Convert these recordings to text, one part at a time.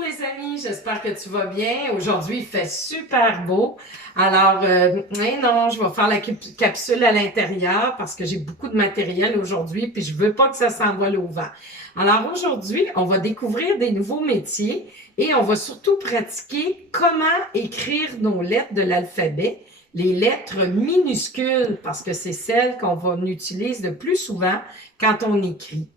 Bonjour les amis, j'espère que tu vas bien. Aujourd'hui, il fait super beau. Alors, mais non, je vais faire la capsule à l'intérieur parce que j'ai beaucoup de matériel aujourd'hui puis je veux pas que ça s'envole au vent. Alors aujourd'hui, on va découvrir des nouveaux métiers et on va surtout pratiquer comment écrire nos lettres de l'alphabet, les lettres minuscules parce que c'est celles qu'on utilise le plus souvent quand on écrit.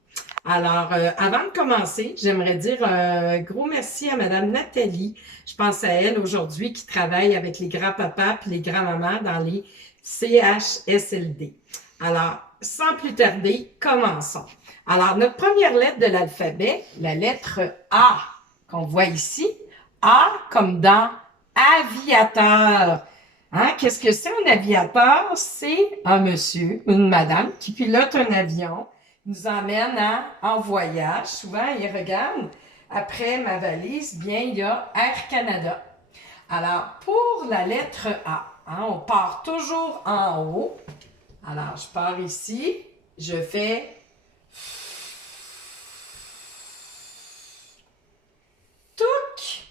Alors, avant de commencer, j'aimerais dire un gros merci à Madame Nathalie. Je pense à elle aujourd'hui qui travaille avec les grands-papas et les grands-mamans dans les CHSLD. Alors, sans plus tarder, commençons. Alors, notre première lettre de l'alphabet, la lettre A, qu'on voit ici. A comme dans aviateur. Hein? Qu'est-ce que c'est un aviateur? C'est un monsieur, une madame qui pilote un avion, nous emmène en voyage. Souvent, il regarde, après ma valise, bien, il y a Air Canada. Alors, pour la lettre A, hein, on part toujours en haut. Alors, je pars ici, je fais touc.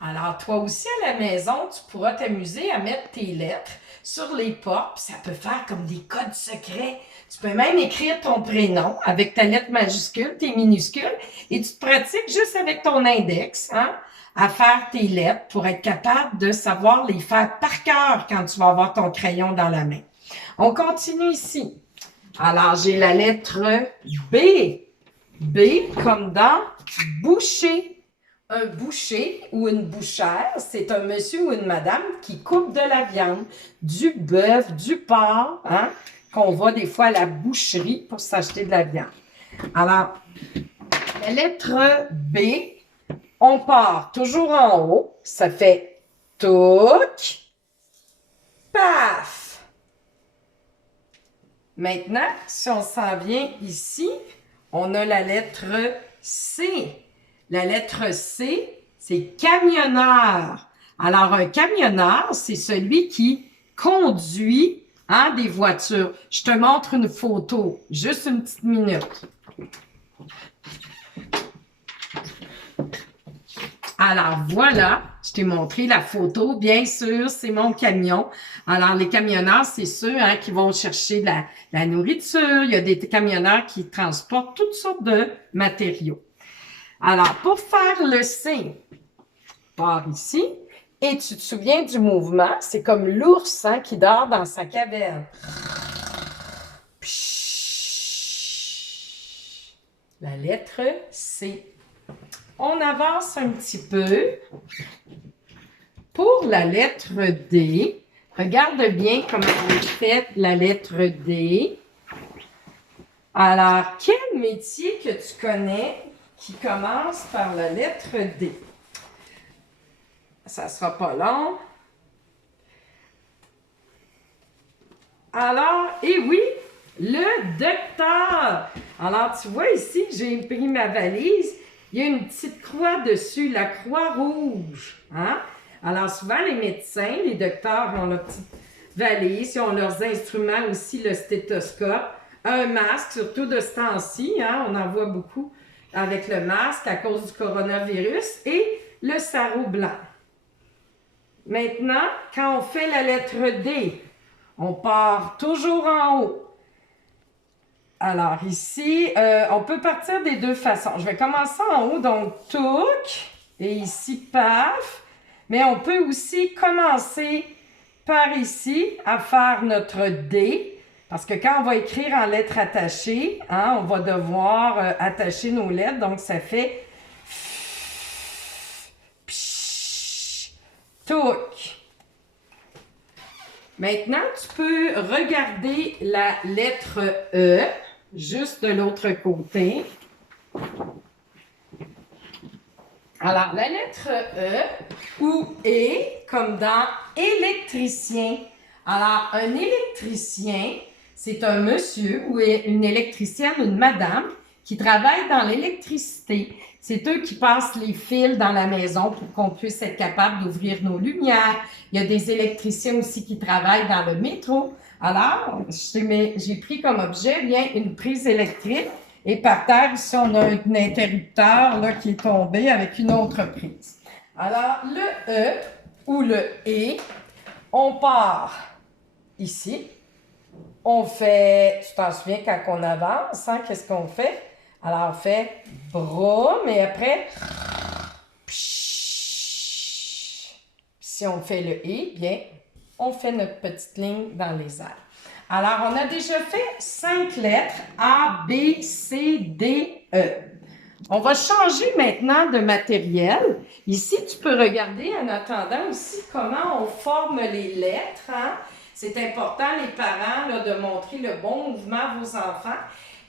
Alors, toi aussi, à la maison, tu pourras t'amuser à mettre tes lettres sur les portes. Ça peut faire comme des codes secrets. Tu peux même écrire ton prénom avec ta lettre majuscule, tes minuscules, et tu te pratiques juste avec ton index, hein, à faire tes lettres pour être capable de savoir les faire par cœur quand tu vas avoir ton crayon dans la main. On continue ici. Alors, j'ai la lettre B. B comme dans boucher. Un boucher ou une bouchère, c'est un monsieur ou une madame qui coupe de la viande, du bœuf, du porc, hein, qu'on va des fois à la boucherie pour s'acheter de la viande. Alors, la lettre B, on part toujours en haut, ça fait touc, paf. Maintenant, si on s'en vient ici, on a la lettre C. La lettre C, c'est camionneur. Alors, un camionneur, c'est celui qui conduit des voitures. Je te montre une photo, juste une petite minute. Alors, voilà, je t'ai montré la photo. Bien sûr, c'est mon camion. Alors, les camionneurs, c'est ceux qui vont chercher la nourriture. Il y a des camionneurs qui transportent toutes sortes de matériaux. Alors, pour faire le C, par ici, et tu te souviens du mouvement, c'est comme l'ours qui dort dans sa caverne. La lettre C. On avance un petit peu. Pour la lettre D, regarde bien comment on fait la lettre D. Alors, quel métier que tu connais qui commence par la lettre D? Ça sera pas long. Alors, et oui, le docteur. Alors, tu vois ici, j'ai pris ma valise. Il y a une petite croix dessus, la croix rouge. Hein? Alors, souvent, les médecins, les docteurs ont leur petite valise. Ils ont leurs instruments aussi, le stéthoscope. Un masque, surtout de ce temps-ci. Hein? On en voit beaucoup avec le masque à cause du coronavirus et le sarrau blanc. Maintenant, quand on fait la lettre D, on part toujours en haut. Alors ici, on peut partir des deux façons. Je vais commencer en haut, donc touc, et ici paf. Mais on peut aussi commencer par ici à faire notre D. Parce que quand on va écrire en lettres attachées, on va devoir attacher nos lettres. Donc, ça fait psh, touc. Maintenant, tu peux regarder la lettre E, juste de l'autre côté. Alors, la lettre E, ou E, comme dans électricien. Alors, un électricien, c'est un monsieur ou une électricienne, une madame qui travaille dans l'électricité. C'est eux qui passent les fils dans la maison pour qu'on puisse être capable d'ouvrir nos lumières. Il y a des électriciens aussi qui travaillent dans le métro. Alors, j'ai pris comme objet bien une prise électrique Et par terre, ici, on a un interrupteur là, qui est tombé avec une autre prise. Alors, le E ou le E, on part ici. On fait, tu t'en souviens quand on avance, hein, qu'est-ce qu'on fait? Alors, on fait bras, mais après, si on fait le E, bien, on fait notre petite ligne dans les airs. Alors, on a déjà fait 5 lettres A, B, C, D, E. On va changer maintenant de matériel. Ici, tu peux regarder en attendant aussi comment on forme les lettres. Hein? C'est important, les parents, là, de montrer le bon mouvement à vos enfants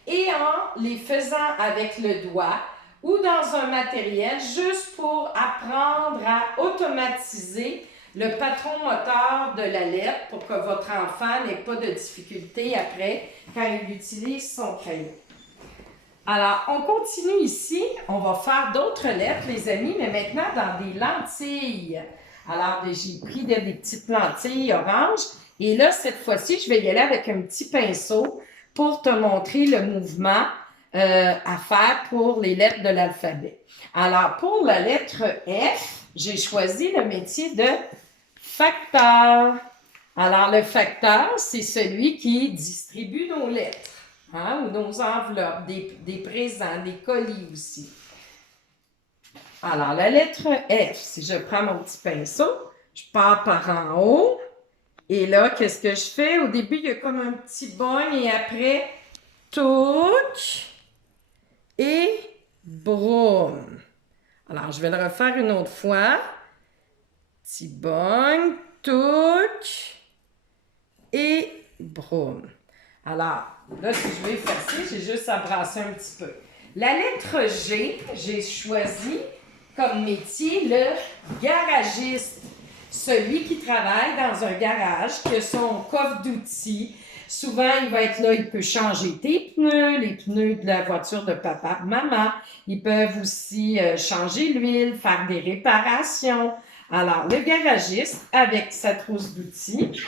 et en les faisant avec le doigt ou dans un matériel juste pour apprendre à automatiser le patron moteur de la lettre pour que votre enfant n'ait pas de difficulté après quand il utilise son crayon. Alors, on continue ici. On va faire d'autres lettres, les amis, mais maintenant dans des lentilles. Alors, j'ai pris des petites lentilles oranges. Et là, cette fois-ci, je vais y aller avec un petit pinceau pour te montrer le mouvement à faire pour les lettres de l'alphabet. Alors, pour la lettre F, j'ai choisi le métier de facteur. Alors, le facteur, c'est celui qui distribue nos lettres. Hein, ou nos enveloppes, des présents, des colis aussi. Alors, la lettre F, si je prends mon petit pinceau, je pars par en haut. Et là, qu'est-ce que je fais? Au début, il y a comme un petit bogne et après, touc et broum. Alors, je vais le refaire une autre fois. Petit bogne, touc et broum. Alors, là, si je veux effacer, j'ai juste à brasser un petit peu. La lettre G, j'ai choisi comme métier le garagiste. Celui qui travaille dans un garage, qui a son coffre d'outils. Souvent, il va être là, il peut changer tes pneus, les pneus de la voiture de papa, maman. Ils peuvent aussi changer l'huile, faire des réparations. Alors, le garagiste, avec sa trousse d'outils,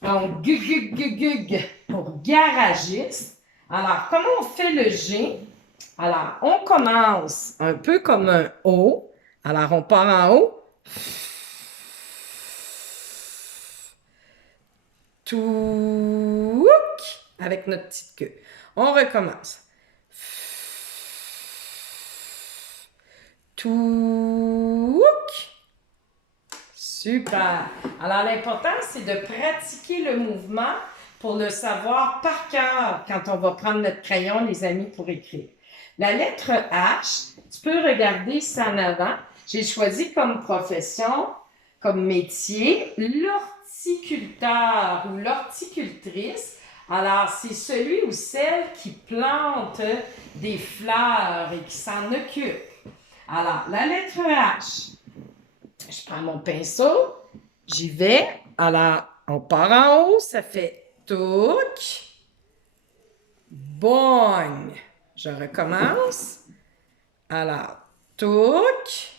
donc, gug pour garagiste. Alors, comment on fait le G? Alors, on commence un peu comme un O. Alors, on part en haut. Touc, avec notre petite queue. On recommence. Touc. Super! Alors, l'important, c'est de pratiquer le mouvement pour le savoir par cœur quand on va prendre notre crayon, les amis, pour écrire. La lettre H, tu peux regarder ça en avant. J'ai choisi comme profession, comme métier, l'horticulteur ou l'horticultrice. Alors, c'est celui ou celle qui plante des fleurs et qui s'en occupe. Alors, la lettre H. Je prends mon pinceau, j'y vais. Alors, on part en haut, ça fait touc, boing. Je recommence. Alors, touc,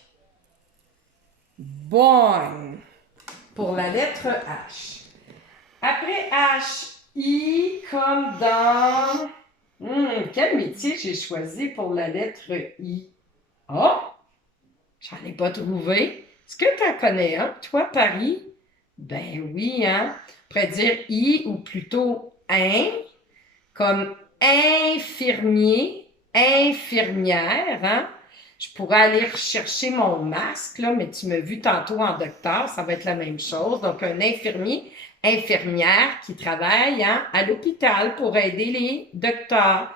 boing. Pour la lettre H. Après H, I comme dans... quel métier j'ai choisi pour la lettre I? Oh, j'en ai pas trouvé. Est-ce que tu en connais un, toi, Paris? Ben oui, hein? On pourrait dire I ou plutôt un, comme infirmier, infirmière, hein? Je pourrais aller rechercher mon masque, là, mais tu m'as vu tantôt en docteur, ça va être la même chose. Donc, un infirmier, infirmière qui travaille hein, à l'hôpital pour aider les docteurs.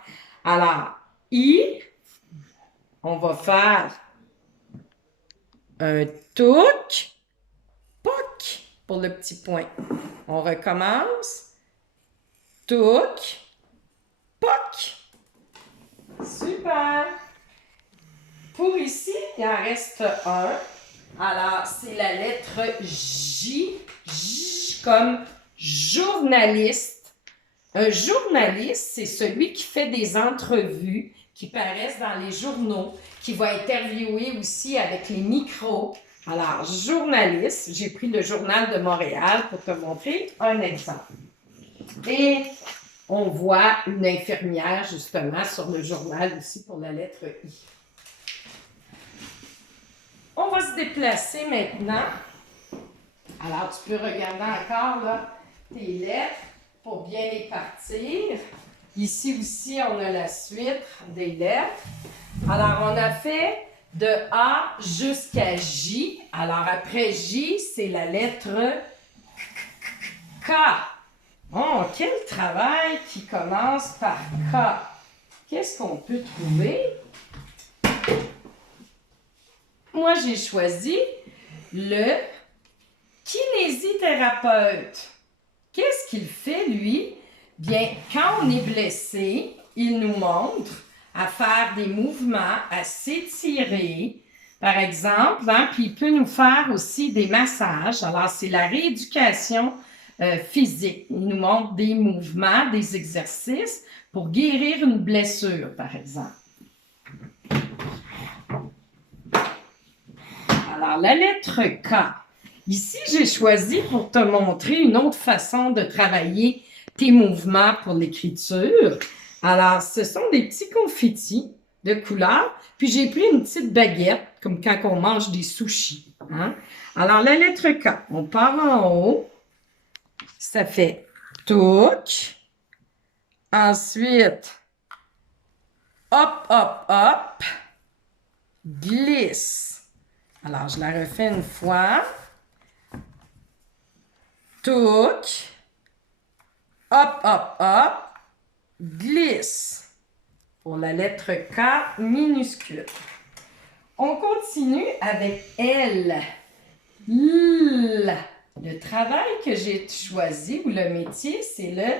Alors, I, on va faire un touc, poc pour le petit point. On recommence. Touc, poc. Super. Pour ici, il en reste un. Alors, c'est la lettre J. J comme journaliste. Un journaliste, c'est celui qui fait des entrevues qui paraissent dans les journaux, qui va interviewer aussi avec les micros. Alors, journaliste, j'ai pris le Journal de Montréal pour te montrer un exemple. Et on voit une infirmière, justement, sur le journal aussi pour la lettre I. On va se déplacer maintenant. Alors, tu peux regarder encore là, tes lettres pour bien les partir. Ici aussi, on a la suite des lettres. Alors, on a fait de A jusqu'à J. Alors, après J, c'est la lettre K. Oh, quel travail qui commence par K. Qu'est-ce qu'on peut trouver? Moi, j'ai choisi le kinésithérapeute. Qu'est-ce qu'il fait, lui? Bien, quand on est blessé, il nous montre à faire des mouvements, à s'étirer, par exemple, hein, puis il peut nous faire aussi des massages. Alors, c'est la rééducation physique. Il nous montre des mouvements, des exercices pour guérir une blessure, par exemple. Alors, la lettre K. Ici, j'ai choisi pour te montrer une autre façon de travailler tes mouvements pour l'écriture. Alors, ce sont des petits confettis de couleur. Puis, j'ai pris une petite baguette, comme quand on mange des sushis. Hein? Alors, la lettre K, on part en haut. Ça fait touc. Ensuite, hop, hop, hop. Glisse. Alors, je la refais une fois. Touc. Hop, hop, hop. Glisse. Pour la lettre K minuscule. On continue avec L. L. Le travail que j'ai choisi, ou le métier, c'est le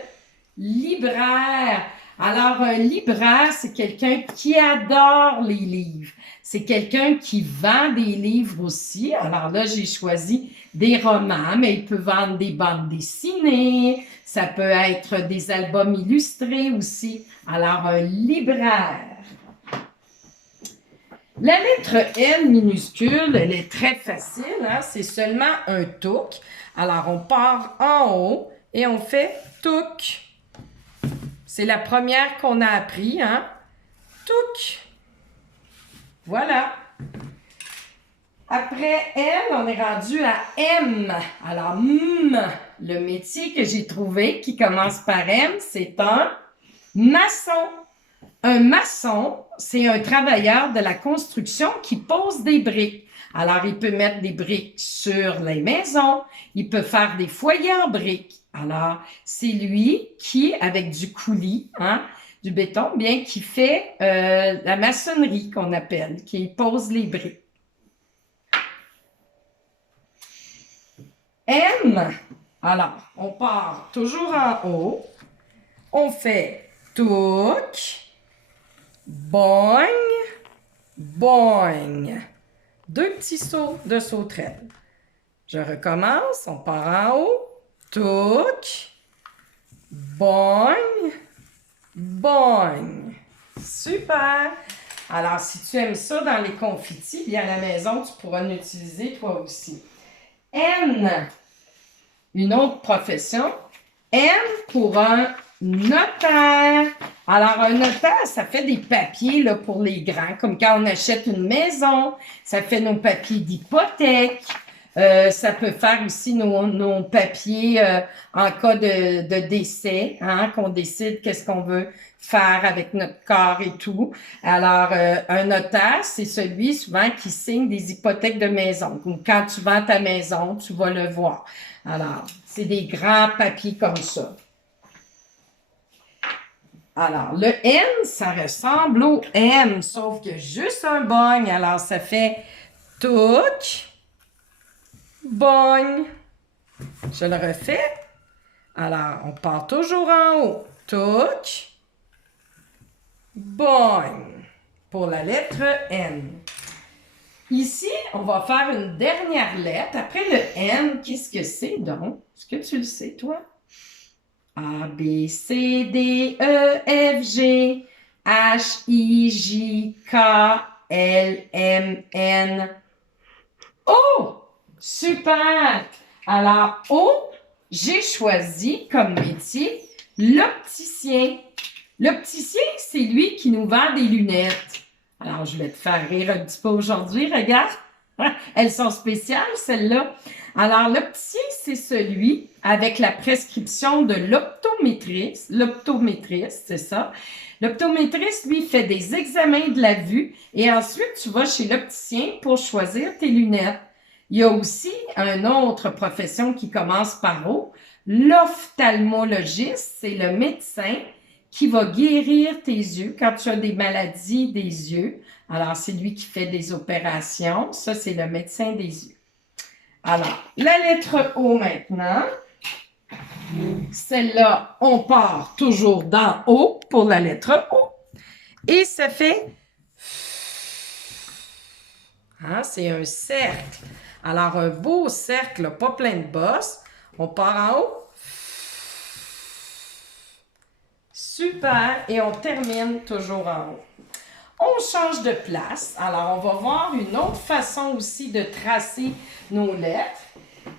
libraire. Alors, un libraire, c'est quelqu'un qui adore les livres. C'est quelqu'un qui vend des livres aussi. Alors là, j'ai choisi des romans, mais il peut vendre des bandes dessinées. Ça peut être des albums illustrés aussi. Alors, un libraire. La lettre L minuscule, elle est très facile. Hein? C'est seulement un touc. Alors, on part en haut et on fait touc. C'est la première qu'on a appris, hein? Touc. Voilà. Après L, on est rendu à M. Alors, le métier que j'ai trouvé qui commence par M, c'est un maçon. Un maçon, c'est un travailleur de la construction qui pose des briques. Alors, il peut mettre des briques sur les maisons, il peut faire des foyers en briques. Alors, c'est lui qui, avec du coulis, hein, du béton, bien, qui fait la maçonnerie qu'on appelle, qui pose les briques. M, alors, on part toujours en haut, on fait touc, boing, boing. Deux petits sauts de sauterelle. Je recommence, on part en haut, touc, boing, boing. Super! Alors, si tu aimes ça dans les confettis, bien à la maison, tu pourras l'utiliser toi aussi. N, une autre profession. N pour un notaire. Alors, un notaire, ça fait des papiers là, pour les grands, comme quand on achète une maison, ça fait nos papiers d'hypothèque. Ça peut faire aussi nos papiers en cas de décès, hein, qu'on décide qu'est-ce qu'on veut faire avec notre corps et tout. Alors, un notaire, c'est celui souvent qui signe des hypothèques de maison. Donc, quand tu vends ta maison, tu vas le voir. Alors, c'est des grands papiers comme ça. Alors, le N, ça ressemble au M, sauf que juste un bogne. Alors, ça fait touc, bogne. Je le refais. Alors, on part toujours en haut. Touc, bogne. Pour la lettre N. Ici, on va faire une dernière lettre. Après le N, qu'est-ce que c'est donc? Est-ce que tu le sais, toi? A, B, C, D, E, F, G, H, I, J, K, L, M, N, O! Super! Alors, O, j'ai choisi comme métier L'opticien. L'opticien, c'est lui qui nous vend des lunettes. Alors, je vais te faire rire un petit peu aujourd'hui, regarde. Elles sont spéciales, celles-là. Alors, l'opticien, c'est celui avec la prescription de l'optométriste. L'optométriste, c'est ça. L'optométriste, lui, fait des examens de la vue et ensuite, tu vas chez l'opticien pour choisir tes lunettes. Il y a aussi une autre profession qui commence par O. L'ophtalmologiste, c'est le médecin qui va guérir tes yeux quand tu as des maladies des yeux. Alors, c'est lui qui fait des opérations. Ça, c'est le médecin des yeux. Alors, la lettre O maintenant. Celle-là, on part toujours d'en haut pour la lettre O. Et ça fait... Hein, c'est un cercle. Alors, un beau cercle, pas plein de bosses. On part en haut. Super. Et on termine toujours en haut. On change de place. Alors, on va voir une autre façon aussi de tracer nos lettres.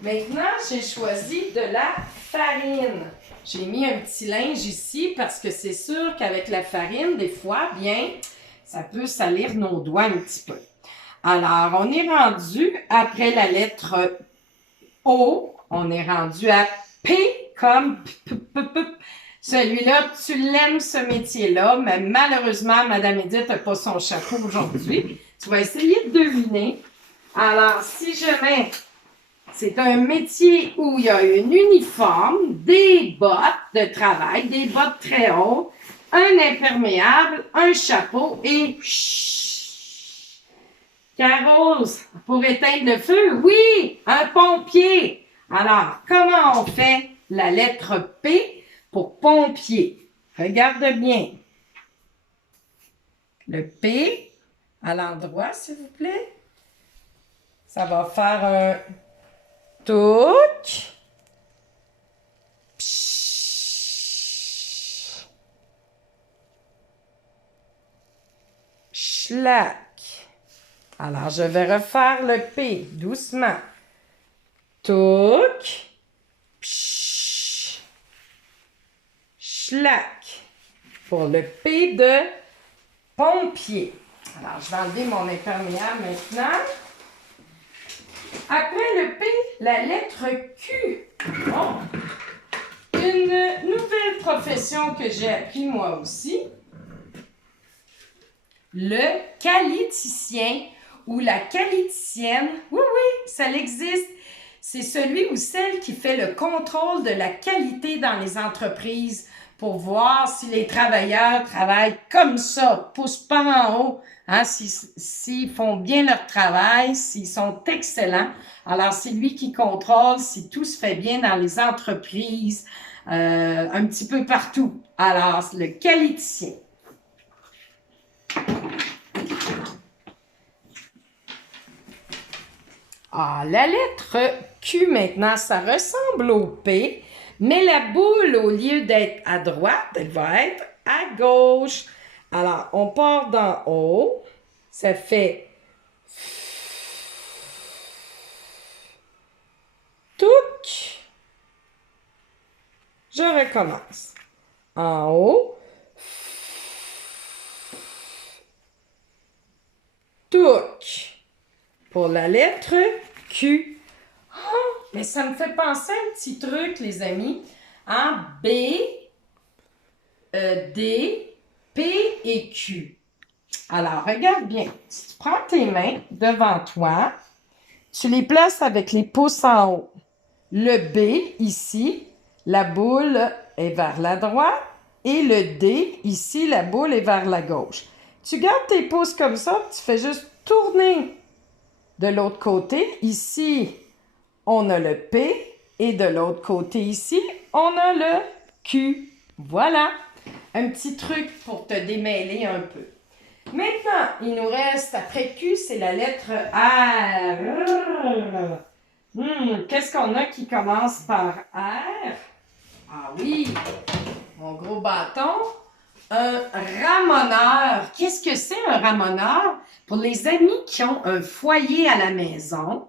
Maintenant, j'ai choisi de la farine. J'ai mis un petit linge ici parce que c'est sûr qu'avec la farine, des fois, bien, ça peut salir nos doigts un petit peu. Alors, on est rendu après la lettre O. On est rendu à P comme P. Celui-là, tu l'aimes ce métier-là, mais malheureusement, Madame Edith n'a pas son chapeau aujourd'hui. Tu vas essayer de deviner. Alors, si jamais c'est un métier où il y a une uniforme, des bottes de travail, des bottes très hautes, un imperméable, un chapeau et Carose, pour éteindre le feu, oui, un pompier. Alors, comment on fait la lettre P pour pompier? Regarde bien. Le P à l'endroit, s'il vous plaît. Ça va faire un touch. Schlack. Alors, je vais refaire le P doucement. Touc. Schlack. Pour le P de pompier. Alors, je vais enlever mon imperméable maintenant. Après le P, la lettre Q. Bon. Une nouvelle profession que j'ai appris moi aussi. Le qualiticien ou la qualiticienne. Oui, oui, ça existe. C'est celui ou celle qui fait le contrôle de la qualité dans les entreprises pour voir si les travailleurs travaillent comme ça, poussent pas en haut, hein, s'ils font bien leur travail, s'ils sont excellents. Alors, c'est lui qui contrôle si tout se fait bien dans les entreprises, un petit peu partout. Alors, le qualiticien. Ah, la lettre Q maintenant, ça ressemble au P, mais la boule, au lieu d'être à droite, elle va être à gauche. Alors, on part d'en haut, ça fait touc. Je recommence. En haut, touc. Pour la lettre Q. Oh, mais ça me fait penser à un petit truc, les amis. En B, D, P et Q. Alors, regarde bien. Tu prends tes mains devant toi. Tu les places avec les pouces en haut. Le B, ici, la boule est vers la droite. Et le D, ici, la boule est vers la gauche. Tu gardes tes pouces comme ça, tu fais juste tourner. De l'autre côté, ici, on a le P et de l'autre côté ici, on a le Q. Voilà, un petit truc pour te démêler un peu. Maintenant, il nous reste, après Q, c'est la lettre R. Qu'est-ce qu'on a qui commence par R? Ah oui, mon gros bâton. Un ramoneur. Qu'est-ce que c'est un ramoneur? Pour les amis qui ont un foyer à la maison,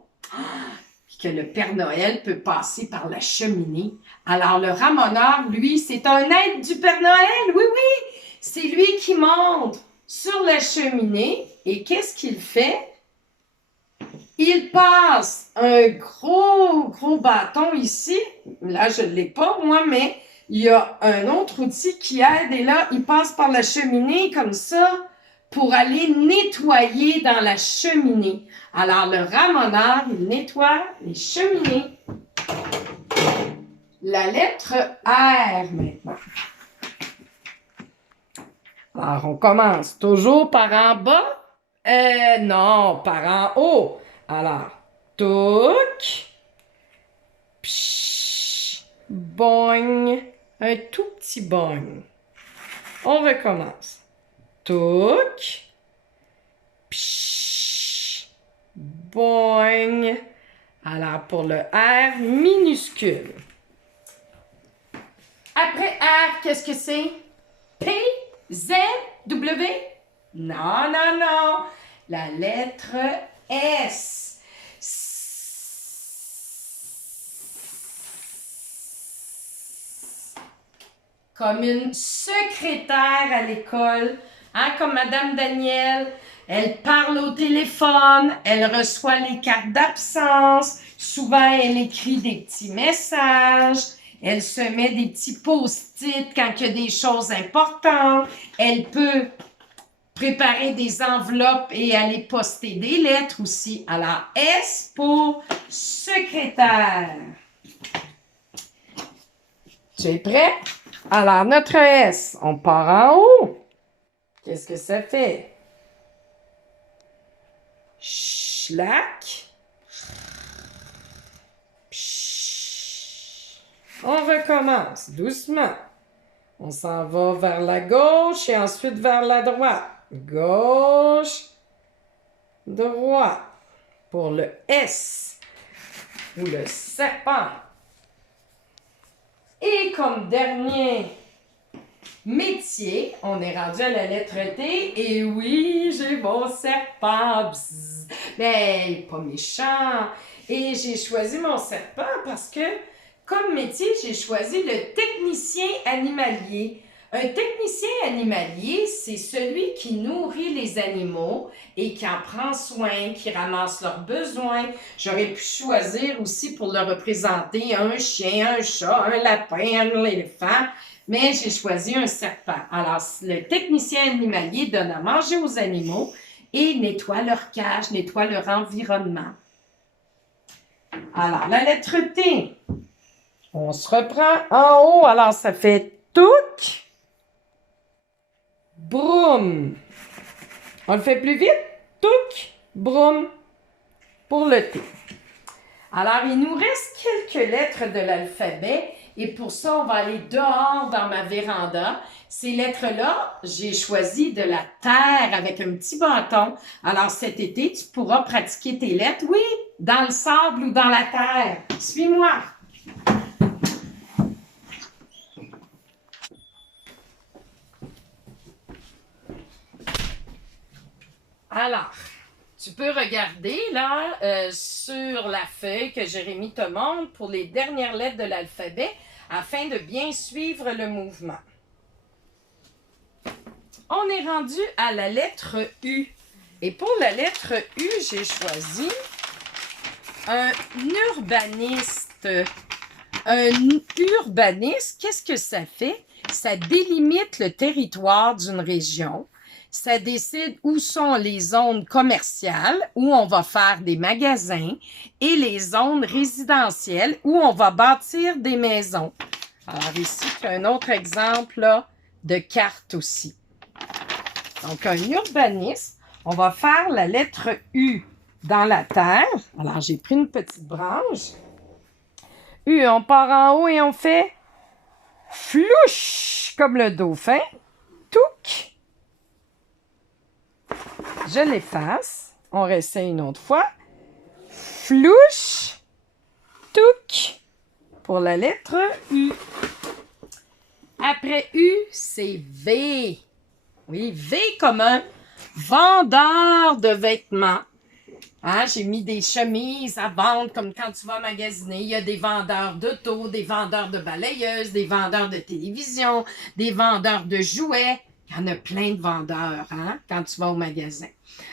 que le Père Noël peut passer par la cheminée. Alors, le ramoneur, lui, c'est un aide du Père Noël. Oui, oui, c'est lui qui monte sur la cheminée. Et qu'est-ce qu'il fait? Il passe un gros bâton ici. Là, je ne l'ai pas, moi, mais il y a un autre outil qui aide. Et là, il passe par la cheminée comme ça pour aller nettoyer dans la cheminée. Alors, le ramoneur, il nettoie les cheminées. La lettre R maintenant. Alors, on commence toujours par en bas. Non, par en haut. Alors, touc, psh, boing, un tout petit boing. On recommence. Touc, psh, boing. Alors, pour le R minuscule. Après R, qu'est-ce que c'est? P, Z, W? Non, non, non. La lettre S. Comme une secrétaire à l'école, hein, comme Madame Danielle. Elle parle au téléphone, elle reçoit les cartes d'absence. Souvent, elle écrit des petits messages. Elle se met des petits post-it quand il y a des choses importantes. Elle peut préparer des enveloppes et aller poster des lettres aussi. Alors, S pour secrétaire. Tu es prêt? Alors, notre S, on part en haut. Qu'est-ce que ça fait? Schlack. On recommence doucement. On s'en va vers la gauche et ensuite vers la droite. Gauche, droite. Pour le S ou le serpent. Et comme dernier métier, on est rendu à la lettre T. Et oui, j'ai mon serpent. Bzz. Ben, il n'est pas méchant. Et j'ai choisi mon serpent parce que, comme métier, j'ai choisi le technicien animalier. Un technicien animalier, c'est celui qui nourrit les animaux et qui en prend soin, qui ramasse leurs besoins. J'aurais pu choisir aussi pour le représenter un chien, un chat, un lapin, un éléphant, mais j'ai choisi un serpent. Alors, le technicien animalier donne à manger aux animaux et nettoie leur cage, nettoie leur environnement. Alors, la lettre T. On se reprend en haut. Alors, ça fait touc. Broum. On le fait plus vite. Touc, broum. Pour le T. Alors, il nous reste quelques lettres de l'alphabet. Et pour ça, on va aller dehors dans ma véranda. Ces lettres-là, j'ai choisi de la terre avec un petit bâton. Alors, cet été, tu pourras pratiquer tes lettres, oui, dans le sable ou dans la terre. Suis-moi. Alors, tu peux regarder là sur la feuille que Jérémy te montre pour les dernières lettres de l'alphabet afin de bien suivre le mouvement. On est rendu à la lettre U. Et pour la lettre U, j'ai choisi un urbaniste. Un urbaniste, qu'est-ce que ça fait? Ça délimite le territoire d'une région. Ça décide où sont les zones commerciales, où on va faire des magasins, et les zones résidentielles, où on va bâtir des maisons. Alors ici, tu as un autre exemple là, de carte aussi. Donc, un urbaniste, on va faire la lettre U dans la terre. Alors, j'ai pris une petite branche. U, on part en haut et on fait flouche, comme le dauphin. Touc. Je l'efface. On réessaye une autre fois. Flouche. Touc. Pour la lettre U. Après U, c'est V. Oui, V comme un vendeur de vêtements. Hein, j'ai mis des chemises à vendre comme quand tu vas magasiner. Il y a des vendeurs d'auto, des vendeurs de balayeuses, des vendeurs de télévision, des vendeurs de jouets. Il y en a plein de vendeurs hein, quand tu vas au magasin.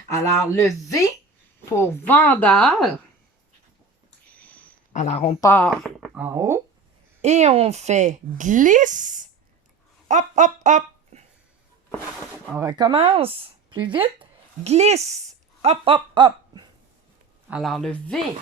Alors, le V pour vendeur. Alors, on part en haut et on fait glisse. Hop, hop, hop. On recommence. Plus vite. Glisse. Hop, hop, hop. Alors, le V.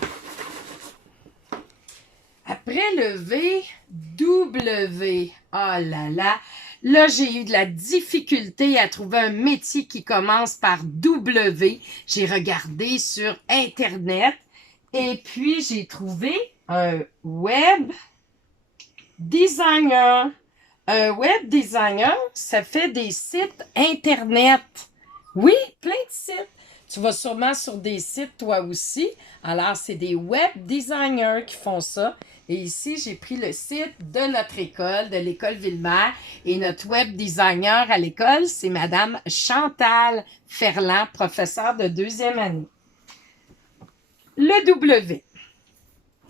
Après le V, W. Oh là là. Là, j'ai eu de la difficulté à trouver un métier qui commence par W. J'ai regardé sur Internet et puis j'ai trouvé un web designer. Un web designer, ça fait des sites Internet. Oui, plein de sites. Tu vas sûrement sur des sites toi aussi. Alors, c'est des web designers qui font ça. Et ici, j'ai pris le site de notre école, de l'école Ville-Mère. Et notre web designer à l'école, c'est Madame Chantal Ferland, professeure de 2e année. Le W.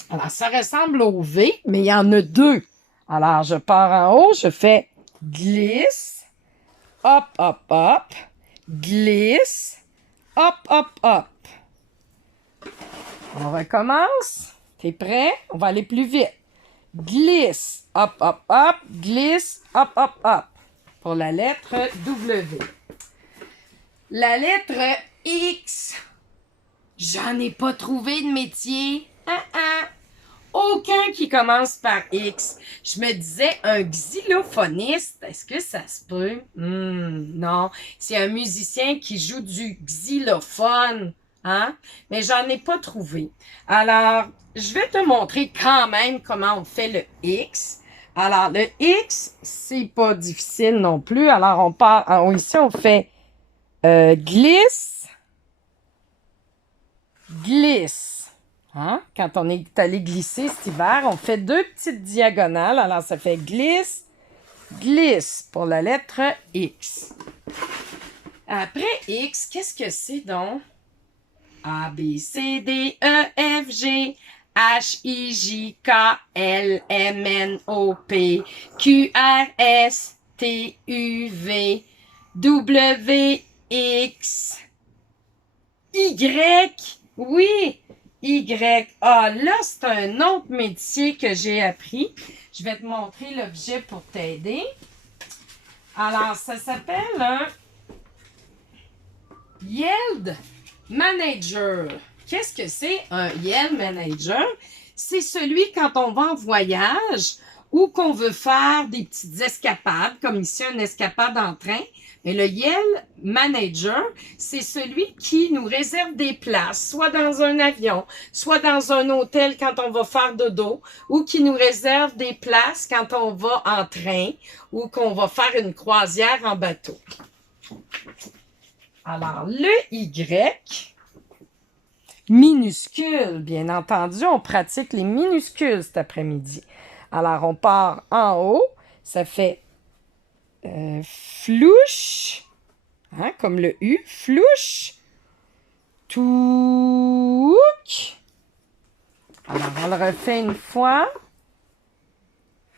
Alors, ça ressemble au V, mais il y en a 2. Alors, je pars en haut, je fais glisse, hop, hop, hop, glisse, hop, hop, hop. On recommence. T'es prêt? On va aller plus vite. Glisse, hop, hop, hop, glisse, hop, hop, hop. Pour la lettre W. La lettre X. J'en ai pas trouvé de métier. Aucun qui commence par X. Je me disais, un xylophoniste, est-ce que ça se peut? Non, c'est un musicien qui joue du xylophone. Hein? Mais j'en ai pas trouvé. Alors, je vais te montrer quand même comment on fait le X. Alors, le X, c'est pas difficile non plus. Alors, on part, ici, on fait glisse, glisse. Hein? Quand on est allé glisser cet hiver, on fait 2 petites diagonales. Alors, ça fait glisse, glisse pour la lettre X. Après X, qu'est-ce que c'est donc? A, B, C, D, E, F, G, H, I, J, K, L, M, N, O, P, Q, R, S, T, U, V, W, X, Y. Oui! Y. Ah, là, c'est un autre métier que j'ai appris. Je vais te montrer l'objet pour t'aider. Alors, ça s'appelle un Yield Manager. Qu'est-ce que c'est un Yield Manager? C'est celui quand on va en voyage ou qu'on veut faire des petites escapades, comme ici, une escapade en train. Mais le Yield Manager, c'est celui qui nous réserve des places, soit dans un avion, soit dans un hôtel quand on va faire dodo, ou qui nous réserve des places quand on va en train ou qu'on va faire une croisière en bateau. Alors, le Y, minuscule, bien entendu, on pratique les minuscules cet après-midi. Alors, on part en haut, ça fait flouche, hein, comme le U, flouche, touc. Alors, on le refait une fois.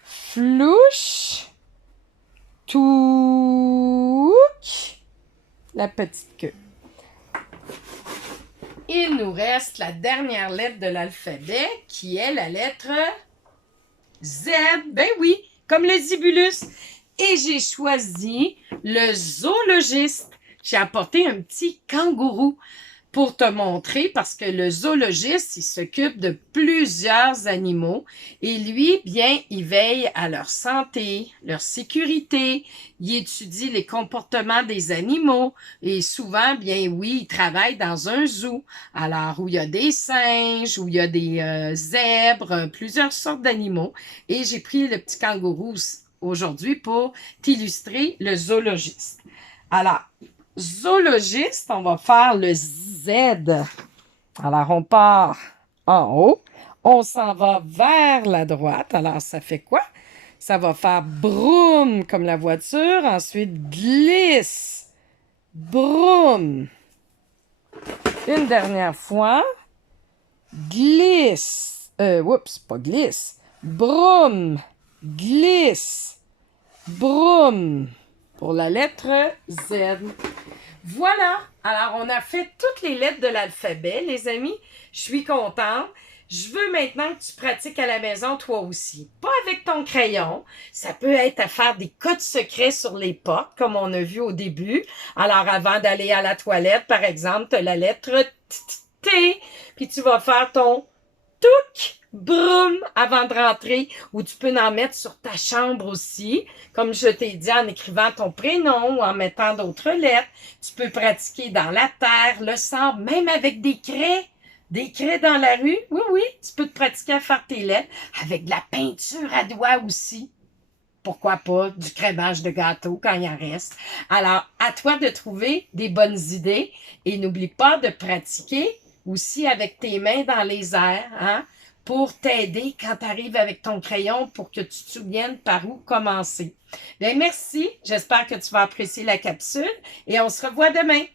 Flouche, touc, la petite queue. Il nous reste la dernière lettre de l'alphabet qui est la lettre Z. Ben oui, comme le zibulus. Et j'ai choisi le zoologiste. J'ai apporté un petit kangourou pour te montrer parce que le zoologiste, il s'occupe de plusieurs animaux et lui, bien, il veille à leur santé, leur sécurité, il étudie les comportements des animaux et souvent, bien oui, il travaille dans un zoo. Alors, où il y a des singes, où il y a des zèbres, plusieurs sortes d'animaux. Et j'ai pris le petit kangourou aujourd'hui pour t'illustrer le zoologiste. Alors, zoologiste, on va faire le Z. Alors, on part en haut. On s'en va vers la droite. Alors, ça fait quoi? Ça va faire broum comme la voiture. Ensuite, glisse. Broum. Une dernière fois. Glisse. Oups, pas glisse. Broum. Glisse. Broum. Pour la lettre Z. Voilà. Alors, on a fait toutes les lettres de l'alphabet, les amis. Je suis contente. Je veux maintenant que tu pratiques à la maison, toi aussi. Pas avec ton crayon. Ça peut être à faire des codes secrets sur les portes, comme on a vu au début. Alors, avant d'aller à la toilette, par exemple, tu as la lettre T, puis tu vas faire ton touc, broum, avant de rentrer, ou tu peux en mettre sur ta chambre aussi, comme je t'ai dit, en écrivant ton prénom ou en mettant d'autres lettres. Tu peux pratiquer dans la terre, le sable, même avec des craies. Des craies dans la rue, oui, oui, tu peux te pratiquer à faire tes lettres avec de la peinture à doigts aussi. Pourquoi pas du crémage de gâteau quand il en reste. Alors, à toi de trouver des bonnes idées et n'oublie pas de pratiquer aussi avec tes mains dans les airs, hein, pour t'aider quand tu arrives avec ton crayon pour que tu te souviennes par où commencer. Bien, merci, j'espère que tu vas apprécier la capsule et on se revoit demain.